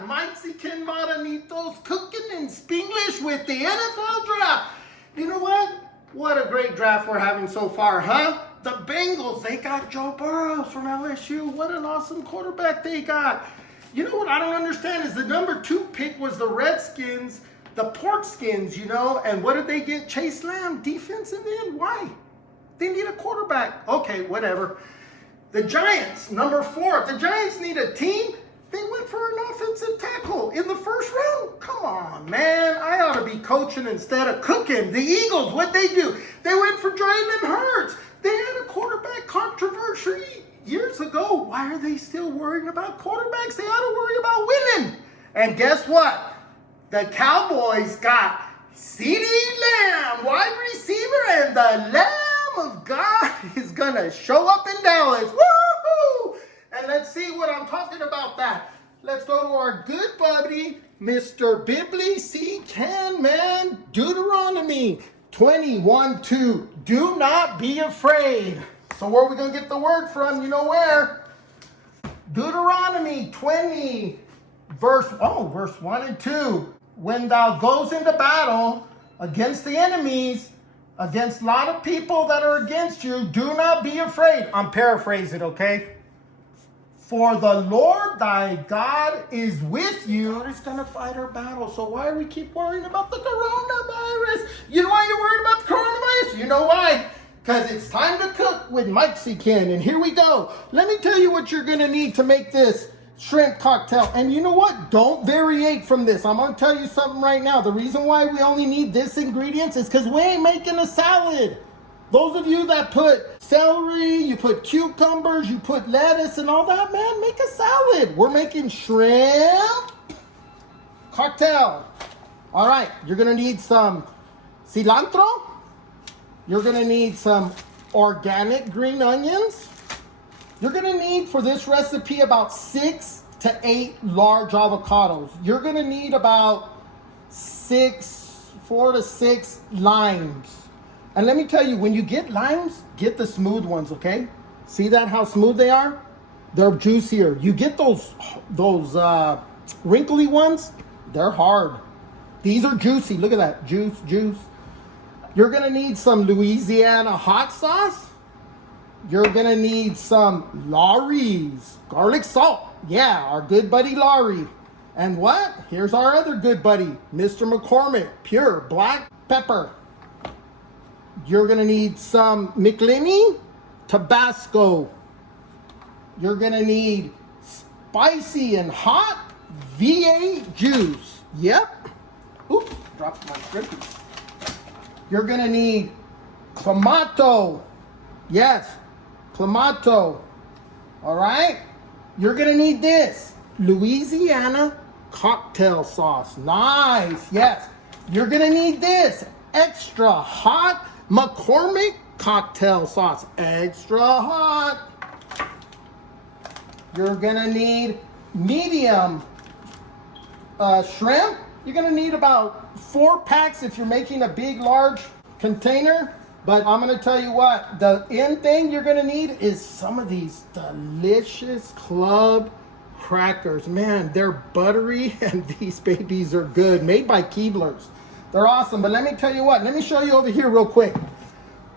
Mikiexican Marranitos cooking in Spanglish with the NFL draft. You know what? What a great draft we're having so far, huh? The Bengals, they got Joe Burrow from LSU. What an awesome quarterback they got. You know what I don't understand is the number 2 pick was the Redskins, the Porkskins, you know, and what did they get? Chase Lamb, defensive end. Why? They need a quarterback. Okay, whatever. The Giants, number 4. If the Giants need a team, they went for an offensive tackle in the first round. Come on, man. I ought to be coaching instead of cooking. The Eagles, what'd they do? They went for Jalen Hurts. They had a quarterback controversy years ago. Why are they still worrying about quarterbacks? They ought to worry about winning. And guess what? The Cowboys got CeeDee Lamb, wide receiver, and the Lamb of God is going to show up in Dallas. Woo-hoo! And let's see what I'm talking about that. Let's go to our good buddy, Mr. Mikiexican, man. Deuteronomy 21:2. Do not be afraid. So where are we going to get the word from? You know where? Deuteronomy 20, verse 1 and 2. When thou goes into battle against the enemies, against a lot of people that are against you, do not be afraid. I'm paraphrasing, okay? For the Lord thy God is with you. He's going to fight our battle. So why do we keep worrying about the coronavirus? You know why you're worried about the coronavirus? You know why? Because it's time to cook with Mikiexican. And here we go. Let me tell you what you're going to need to make this shrimp cocktail. And you know what? Don't variate from this. I'm going to tell you something right now. The reason why we only need this ingredients is because we ain't making a salad. Those of you that put celery, you put cucumbers, you put lettuce and all that, man, make a salad. We're making shrimp cocktail. All right, you're going to need some cilantro. You're going to need some organic green onions. You're going to need, for this recipe, about 6 to 8 large avocados. You're going to need about 4 to 6 limes. And let me tell you, when you get limes, get the smooth ones, okay? See that, how smooth they are? They're juicier. You get those wrinkly ones, they're hard. These are juicy. Look at that, juice. You're going to need some Louisiana Hot Sauce. You're going to need some Lawry's garlic salt. Yeah, our good buddy Lawry. And what? Here's our other good buddy, Mr. McCormick, pure black pepper. You're going to need some McIlhenny Tabasco. You're going to need spicy and hot V8 juice. Yep. Oops, dropped my script. You're going to need Clamato. Yes, Clamato. All right? You're going to need this. Louisiana cocktail sauce. Nice. Yes. You're going to need this. Extra hot McCormick cocktail sauce. Extra hot. You're going to need medium shrimp. You're going to need about 4 packs if you're making a big, large container. But I'm going to tell you what, the end thing you're going to need is some of these delicious club crackers. Man, they're buttery and these babies are good. Made by Keeblers. They're awesome. But let me tell you what, let me show you over here real quick.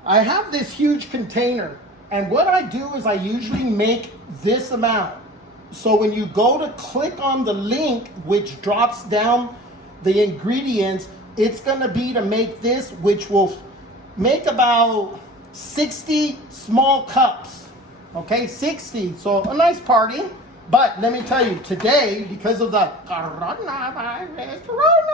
I have this huge container. And what I do is I usually make this amount. So when you go to click on the link, which drops down the ingredients, it's going to be to make this, which will make about 60 small cups. Okay, 60. So a nice party. But let me tell you, today, because of the coronavirus, corona,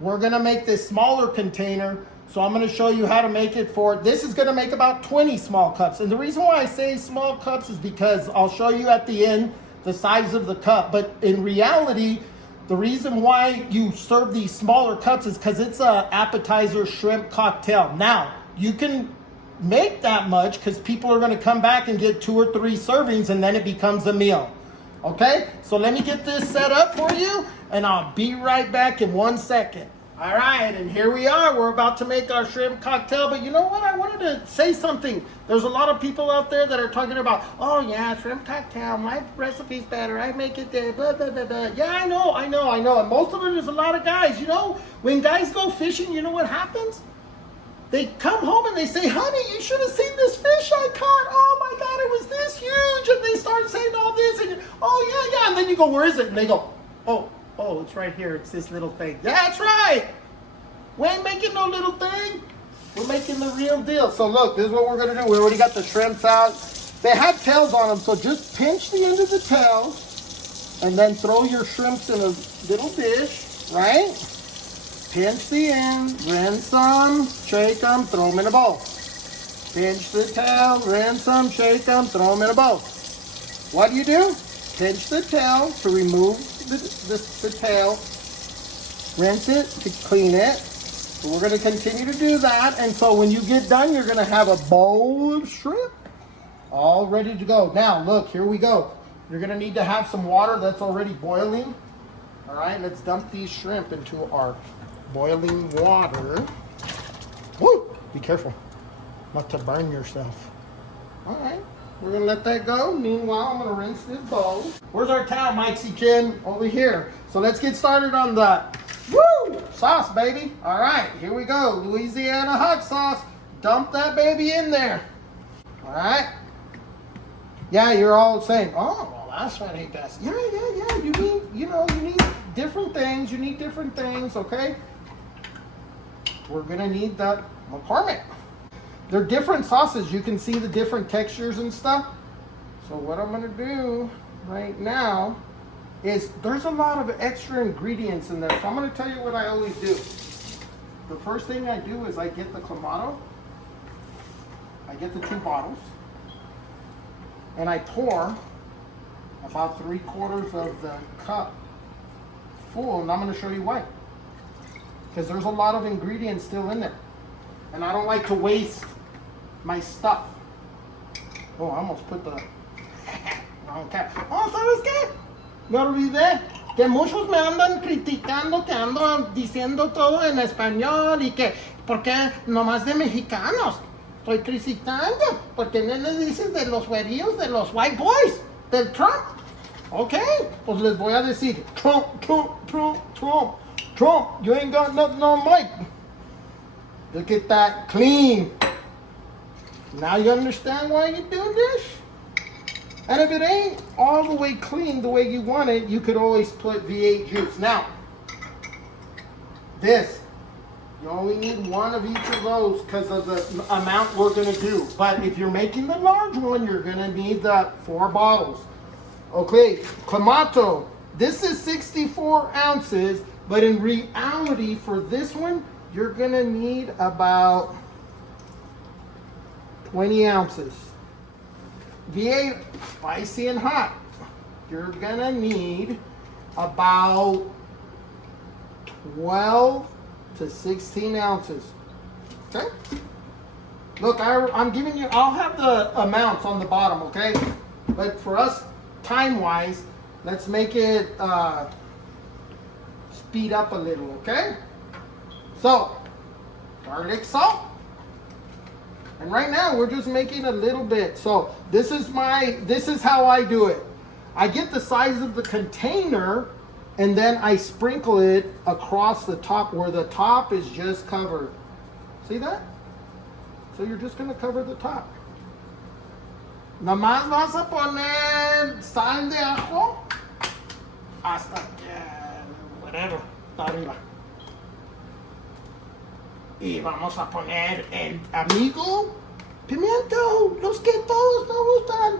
we're going to make this smaller container. So I'm going to show you how to make it for, this is going to make about 20 small cups. And the reason why I say small cups is because I'll show you at the end the size of the cup. But in reality, the reason why you serve these smaller cups is because it's an appetizer shrimp cocktail. Now, you can make that much because people are going to come back and get 2 or 3 servings and then it becomes a meal. Okay? So let me get this set up for you and I'll be right back in 1 second. All right, and here we are. We're about to make our shrimp cocktail, but you know what? I wanted to say something. There's a lot of people out there that are talking about, oh yeah, shrimp cocktail, my recipe's better, I make it there, blah, blah, blah, blah. Yeah, I know. And most of it is a lot of guys. You know, when guys go fishing, you know what happens? They come home and they say, honey, you should have seen this fish I caught. Oh my God, it was this huge. And they start saying all this, and oh yeah. And then you go, where is it? And they go, oh, it's right here. It's this little thing. Yeah, that's right. We ain't making no little thing. We're making the real deal. So look, this is what we're going to do. We already got the shrimps out. They have tails on them, so just pinch the end of the tails and then throw your shrimps in a little dish, right? Pinch the end, rinse them, shake them, throw them in a bowl. Pinch the tail, rinse them, shake them, throw them in a bowl. What do? Pinch the tail to remove the tail, rinse it to clean it. So we're going to continue to do that. And so when you get done, you're going to have a bowl of shrimp all ready to go. Now, look, here we go. You're going to need to have some water that's already boiling. All right, let's dump these shrimp into our boiling water. Woo! Be careful not to burn yourself. All right. We're going to let that go. Meanwhile, I'm going to rinse this bowl. Where's our towel, Mikiexican? Over here. So let's get started on the sauce, baby. All right, here we go. Louisiana Hot Sauce. Dump that baby in there. All right. Yeah, you're all saying, oh, well, that's what I hate best. Yeah. You need different things. You need different things, okay? We're going to need the McCormick. They're different sauces. You can see the different textures and stuff. So what I'm going to do right now is there's a lot of extra ingredients in there. So I'm going to tell you what I always do. The first thing I do is I get the Clamato. I get the 2 bottles. And I pour about 3/4 of the cup full. And I'm going to show you why. Because there's a lot of ingredients still in there. And I don't like to waste my stuff. Oh, I almost put the wrong cap. Oh, ¿sabes qué? Me olvidé que muchos me andan criticando que ando diciendo todo en español y que, ¿por qué nomás de mexicanos? Estoy criticando, porque no le dices de los güerillos, de los white boys, del Trump. Ok, pues les voy a decir, Trump, you ain't got nothing on Mike. Look at that, clean. Now you understand why you're doing this? And if it ain't all the way clean the way you want it, you could always put V8 juice. Now, this, you only need 1 of each of those because of the amount we're going to do. But if you're making the large one, you're going to need the 4 bottles. Okay, Clamato. This is 64 ounces, but in reality, for this one, you're going to need about 20 ounces. V8, spicy and hot. You're going to need about 12 to 16 ounces. Okay? Look, I'm giving you, I'll have the amounts on the bottom, okay? But for us, time-wise, let's make it speed up a little, okay? So, garlic salt. And right now, we're just making a little bit. So, this is how I do it. I get the size of the container, and then I sprinkle it across the top where the top is just covered. See that? So you're just going to cover the top. Nada más vas a poner sal de ajo hasta whatever, para arriba. Y vamos a poner el amigo pimiento, los que todos nos gustan.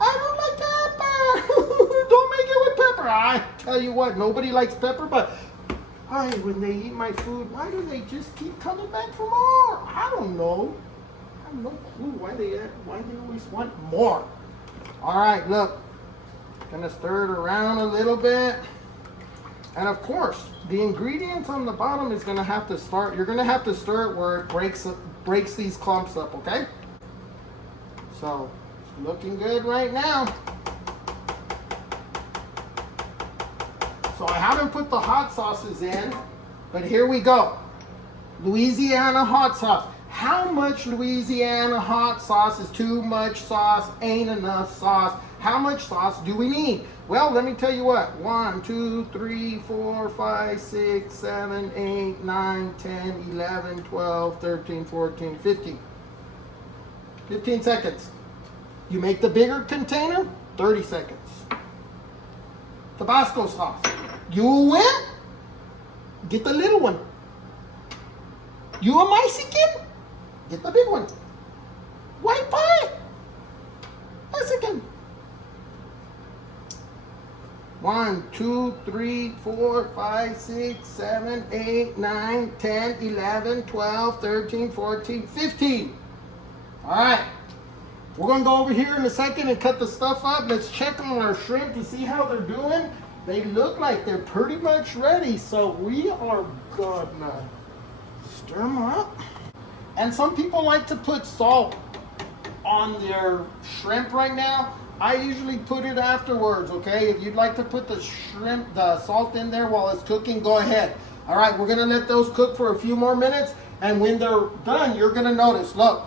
I don't like pepper. Don't make it with pepper. I tell you what, nobody likes pepper, but when they eat my food, why do they just keep coming back for more? I don't know. I have no clue why they always want more. All right, look. Gonna stir it around a little bit. And of course, the ingredients on the bottom is gonna have to start. You're gonna have to stir it where it breaks these clumps up, okay? So, it's looking good right now. So I haven't put the hot sauces in But here we go. Louisiana hot sauce. How much Louisiana hot sauce is too much sauce? Ain't enough sauce. How much sauce do we need? Well, let me tell you what. 1, 2, 3, 4, 5, 6, 7, 8, 9, 10, 11, 12, 13, 14, 15. 15 seconds. You make the bigger container, 30 seconds. Tabasco sauce. You win? Get the little one. You a Mexican? Get the big one. White pie. Mexican. 1, 2, 3, 4, 5, 6, 7, 8, 9, 10, 11, 12, 13, 14, 15. All right. We're going to go over here in a second and cut the stuff up. Let's check on our shrimp to see how they're doing. They look like they're pretty much ready. So we are going to stir them up. And some people like to put salt on their shrimp right now. I usually put it afterwards, okay? If you'd like to put the shrimp, the salt in there while it's cooking, go ahead. All right, we're gonna let those cook for a few more minutes. And when they're done, you're gonna notice, look.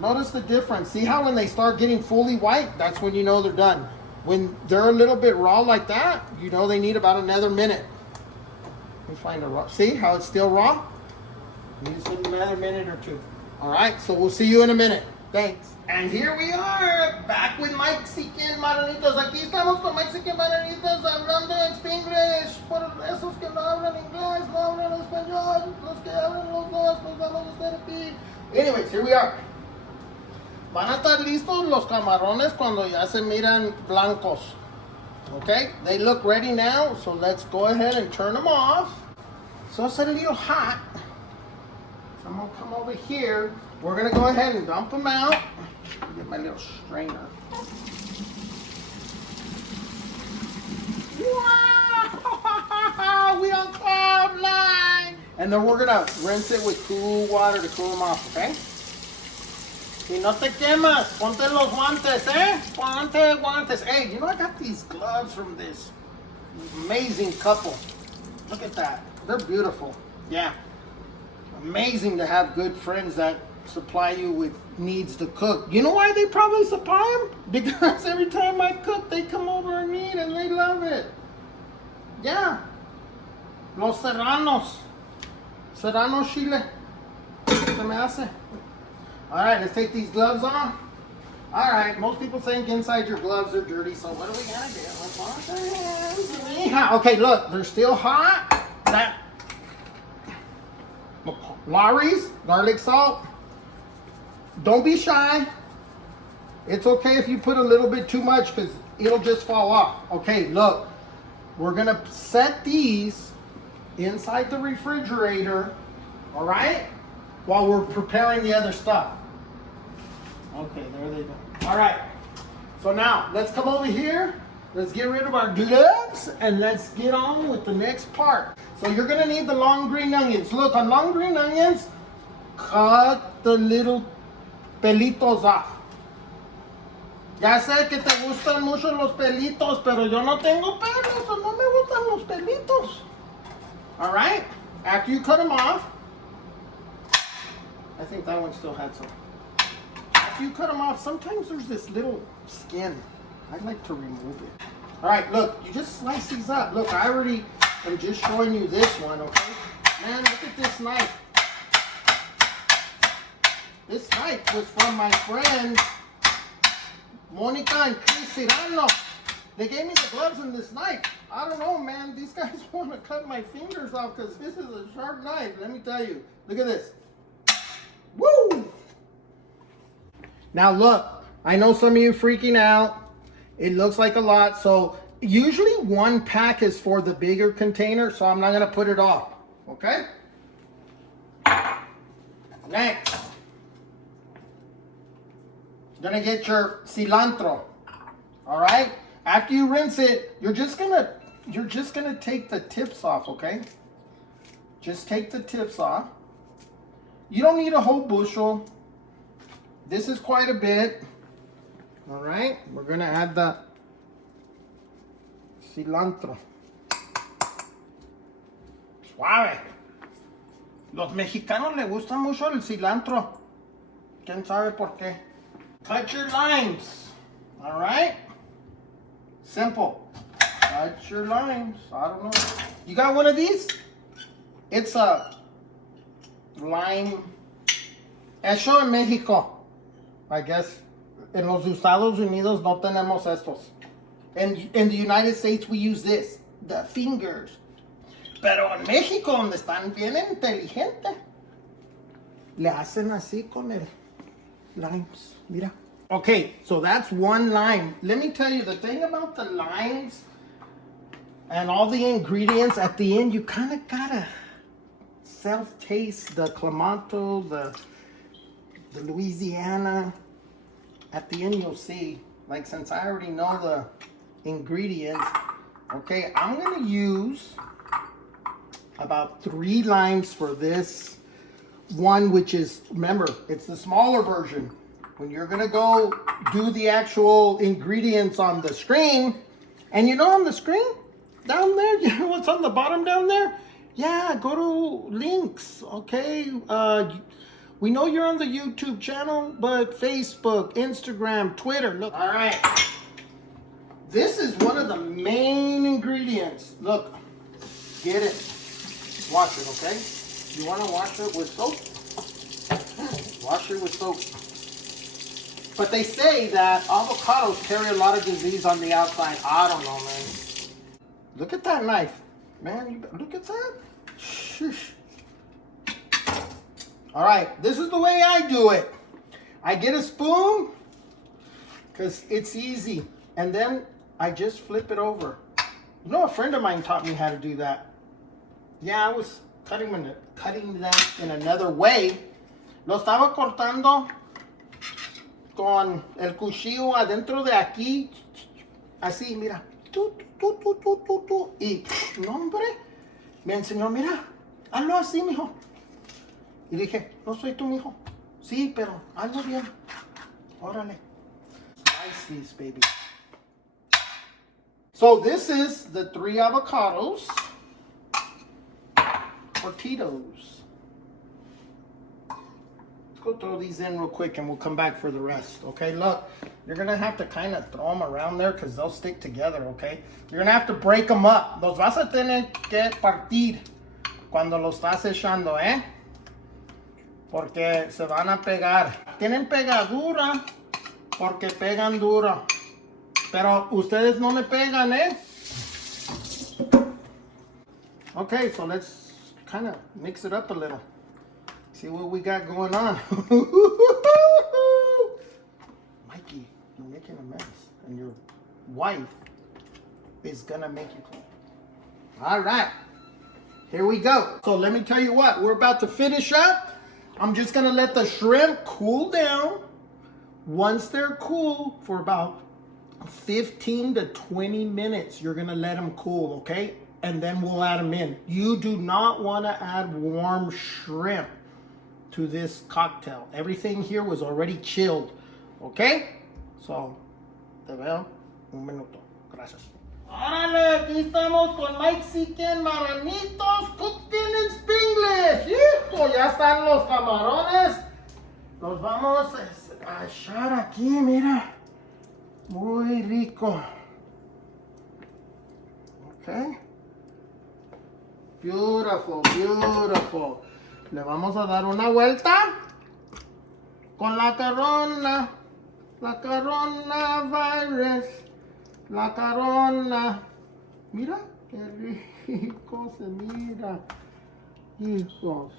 Notice the difference. See how when they start getting fully white, that's when you know they're done. When they're a little bit raw like that, you know they need about another minute. Let me find a raw. See how it's still raw? Needs another minute or two. All right, so we'll see you in a minute. Thanks. And here we are, back with Mikiexican Marranitos. Aquí estamos con Mikiexican Marranitos hablando en Spanglish. Por esos que no hablan inglés, no hablan español. Los que hablan los dos, pues vamos a hacer aquí. Anyways, here we are. Van a estar listos los camarones cuando ya se miran blancos. Okay, they look ready now, so let's go ahead and turn them off. So it's a little hot. So I'm gonna come over here. We're gonna go ahead and dump them out. Get my little strainer. Wow! We on cloud nine. And then we're gonna rinse it with cool water to cool them off, okay? Si no te quemas, ponte los guantes, eh? Ponte guantes. Hey, you know I got these gloves from this amazing couple. Look at that. They're beautiful. Yeah. Amazing to have good friends that supply you with needs to cook. You know why they probably supply them? Because every time I cook, they come over and eat and they love it. Yeah. Los serranos. Serrano chile. Se me hace. All right, let's take these gloves off. All right, most people think inside your gloves are dirty, so what are we gonna do? Let's wash our hands. Okay, look, they're still hot. That Lawry's garlic salt. Don't be shy. It's okay if you put a little bit too much because it'll just fall off. Okay, look, we're gonna set these inside the refrigerator, all right, while we're preparing the other stuff. Okay, there they go. All right, so now let's come over here. Let's get rid of our gloves and let's get on with the next part. So you're gonna need the long green onions. Look, on long green onions, cut the little pelitos off. Ya sé que te gustan mucho los pelitos, pero yo no tengo pelos, so no me gustan los pelitos. All right, after you cut them off, I think that one still had some. After you cut them off, sometimes there's this little skin. I'd like to remove it. All right, look, you just slice these up. Look, I already am just showing you this one, okay? Man, look at this knife. This knife was from my friends, Monica and Chris Cirano. They gave me the gloves and this knife. I don't know, man. These guys want to cut my fingers off because this is a sharp knife. Let me tell you. Look at this. Woo! Now look, I know some of you freaking out. It looks like a lot. So usually one pack is for the bigger container, so I'm not going to put it off. Okay? Next. You're going to get your cilantro. All right? After you rinse it, you're just going to take the tips off, okay? Just take the tips off. You don't need a whole bushel. This is quite a bit. All right, we're gonna add the cilantro. suave. Los mexicanos les gusta mucho el cilantro. ¿Quién sabe por qué? Cut your limes. All right? Simple. Cut your limes. I don't know. You got one of these? It's a lime. Hecho en México. I guess. En los Estados Unidos no tenemos estos. In the United States we use this. The fingers. Pero en México, donde están bien inteligentes, le hacen así con el limes. Mira. Okay, so that's one lime. Let me tell you, the thing about the limes and all the ingredients, at the end, you kind of gotta self-taste the Clamato, the Louisiana. At the end, you'll see, like, since I already know the ingredients, okay, I'm gonna use about 3 limes for this one, which is, remember, it's the smaller version. When you're gonna go do the actual ingredients on the screen, and you know on the screen, down there, you know what's on the bottom down there? Yeah, go to links, okay? We know you're on the YouTube channel, but Facebook, Instagram, Twitter, look. All right, this is one of the main ingredients. Look, get it. Wash it, okay? You want to wash it with soap? Wash it with soap. But they say that avocados carry a lot of disease on the outside. I don't know, man. Look at that knife. Man, look at that. Shush. All right, this is the way I do it. I get a spoon, because it's easy. And then I just flip it over. You know, a friend of mine taught me how to do that. Yeah, I was cutting that in another way. Lo estaba cortando con el cuchillo adentro de aquí. Así, mira. Y, no, hombre, me enseñó, mira, hazlo así, mijo. Y dije, no soy tu mijo. Sí, pero hazlo bien. Órale. Slice these, baby. So this is the 3 avocados. Tortitos. Let's go throw these in real quick and we'll come back for the rest. Okay, look, you're gonna have to kind of throw them around there because they'll stick together, okay? You're gonna have to break them up. Los vas a tener que partir cuando los estás echando, ¿eh? Porque se van a pegar. Tienen pegadura porque pegan duro. Pero ustedes no me pegan, ¿eh? Okay, so let's kind of mix it up a little. See what we got going on. Mikey, you're making a mess. And your wife is gonna make you clean. All right, here we go. So let me tell you what, we're about to finish up. I'm just gonna let the shrimp cool down. Once they're cool for about 15 to 20 minutes, you're gonna let them cool, okay? And then we'll add them in. You do not want to add warm shrimp to this cocktail. Everything here was already chilled, okay? So, te veo un minuto. Gracias. ¡Órale! Aquí estamos con Mikiexican Marranitos cooking in Spanglish. ¡Hijo! Ya están los camarones. Los vamos a echar aquí, mira. Muy rico. Okay. Beautiful, beautiful. Le vamos a dar una vuelta con la corona virus, la corona. Mira, qué rico se mira. Hijo,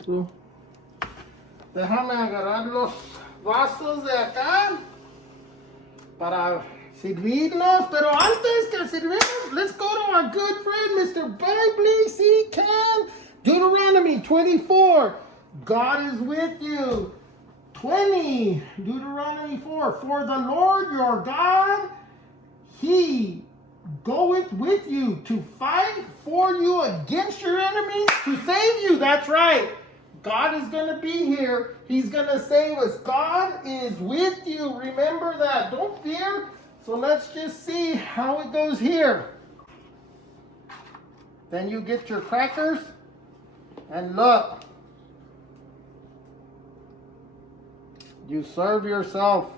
déjame agarrar los vasos de acá para servirnos, pero antes que servirnos, let's go to our good friend, Mr. Bible C. Can. Deuteronomy 24, God is with you. 20, Deuteronomy 4, for the Lord your God, He goeth with you to fight for you against your enemies, to save you. That's right. God is going to be here. He's going to save us. God is with you. Remember that. Don't fear. So let's just see how it goes here. Then you get your crackers. And look, you serve yourself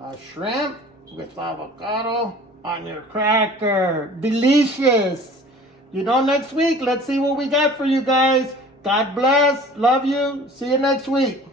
a shrimp with avocado on your cracker. Delicious. You know, next week, let's see what we got for you guys. God bless. Love you. See you next week.